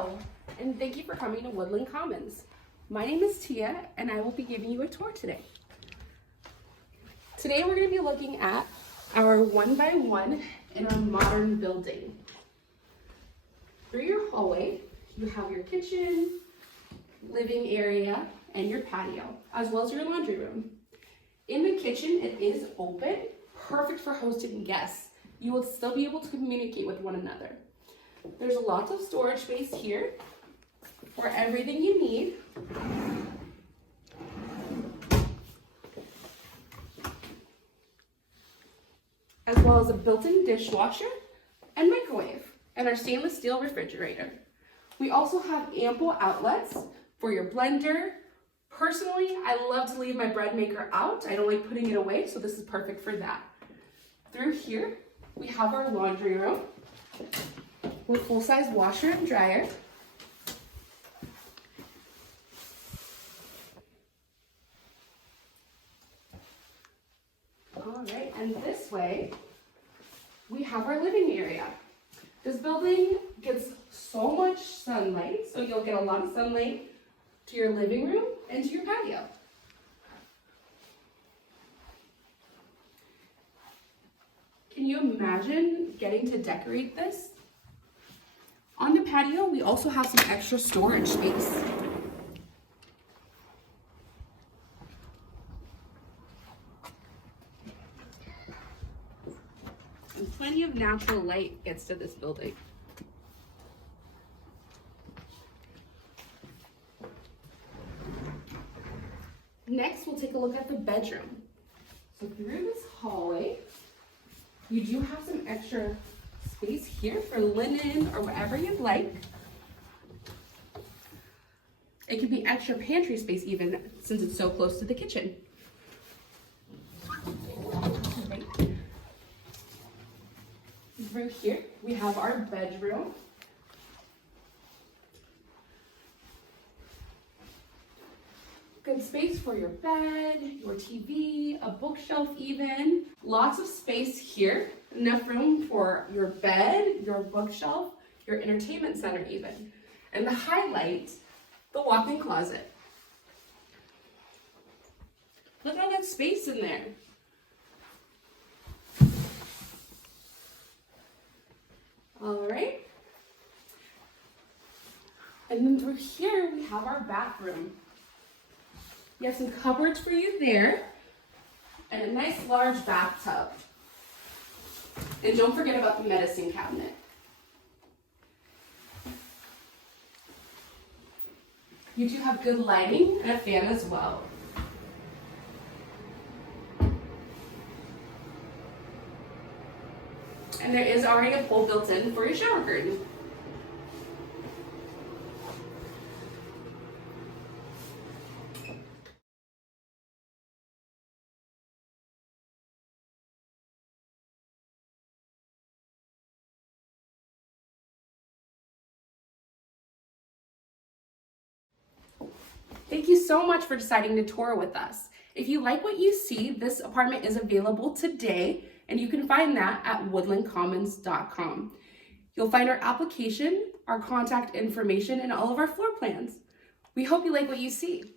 Hello, and thank you for coming to Woodland Commons. My name is Tia, and I will be giving you a tour today. Today we're going to be looking at our 1x1 in a modern building. Through your hallway, you have your kitchen, living area, and your patio, as well as your laundry room. In the kitchen, it is open, perfect for hosting guests. You will still be able to communicate with one another. There's lots of storage space here for everything you need. As well as a built-in dishwasher and microwave, and our stainless steel refrigerator. We also have ample outlets for your blender. Personally, I love to leave my bread maker out. I don't like putting it away, so this is perfect for that. Through here, we have our laundry room with full-size washer and dryer. All right, and this way, we have our living area. This building gets so much sunlight, so you'll get a lot of sunlight to your living room and to your patio. Can you imagine getting to decorate this? On the patio, we also have some extra storage space. And plenty of natural light gets to this building. Next, we'll take a look at the bedroom. So through this hallway, you do have some extra space here for linen or whatever you'd like. It could be extra pantry space even, since it's so close to the kitchen. Right. Through here, we have our bedroom. Good space for your bed, your TV, a bookshelf even. Lots of space here. Enough room for your bed, your bookshelf, your entertainment center even. And the highlight, the walk-in closet. Look at all that space in there. All right. And then through here, we have our bathroom. You have some cupboards for you there, and a nice large bathtub. And don't forget about the medicine cabinet. You do have good lighting and a fan as well. And there is already a pole built in for your shower curtain. Thank you so much for deciding to tour with us. If you like what you see, this apartment is available today, and you can find that at woodlandcommons.com. You'll find our application, our contact information, and all of our floor plans. We hope you like what you see.